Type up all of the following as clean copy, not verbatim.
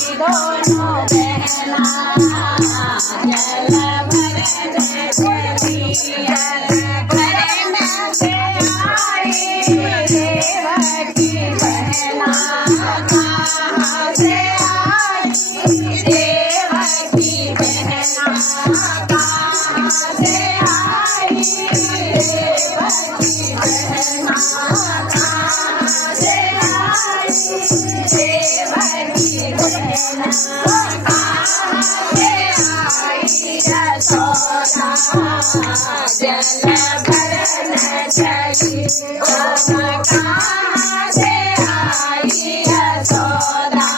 दोनों बहना जल भरने चली भरने से आई देवकी बहना कहाँ से आई देवकी बहना कहाँ से आई देवकी बहना कहाँ से आई देवकी बहना कहाँ से आई यशोदा जल भरने चली कहाँ से आई यशोदा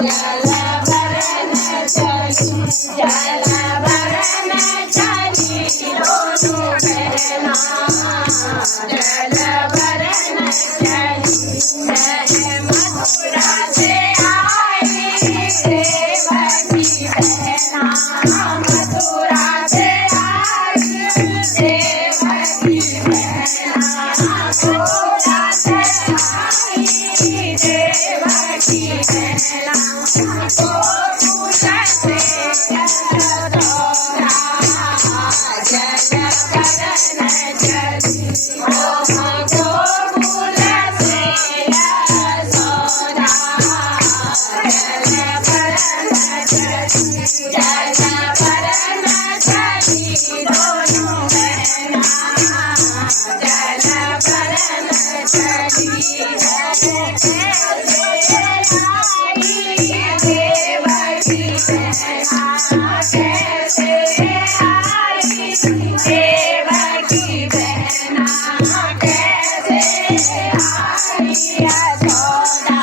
जल भरने चली जल भरने चली दोनों बहना जल भरने चली मथुरा से आई देवकी बहना मथुरा से आई देवकी बहना मथुरा से आई देवकी बहना गोकुल से यशोदा जल भरने चली गोकुल से यशोदा जल भरने चली जल भरने चली दोनों बहना जल भरने चली कैसे आई देवकी बहना कैसे आई देवकी बहना कैसे आई यशोदा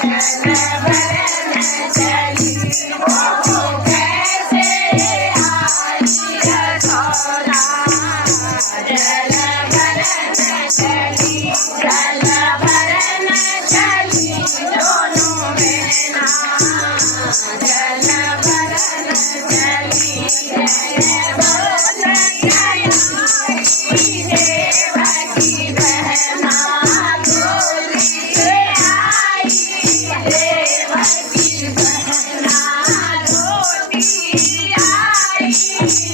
जल भरने चली कैसे आई यशोदा जल भरने चली जल भरने चली दोनों बहना जल भरने चली देवकी बहना डोली से आई देवकी बहना डोली आई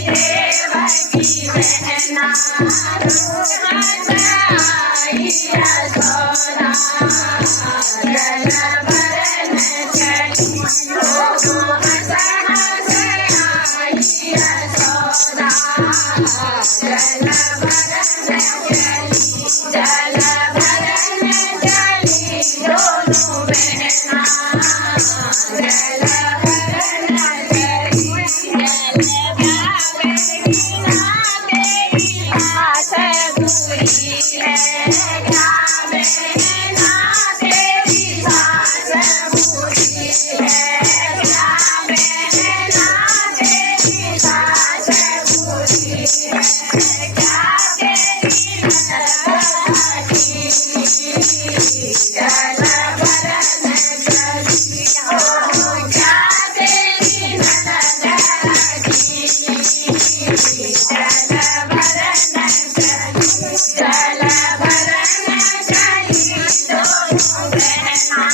देवकी बहना आई यशोदा जल भरने चली हंस हंस आई यशोदा जल भरने चली जल भरने चली दोनों बहना जल भरने चली जल भावे किनारे आस पूरी है क्या बहना तेरी सास पूरी है क्या बहना तेरी सास पूरी है क्या तेरी जल भरने चली क्या तेरी ननद जल भरने चली जल भरने चली दोनों बहना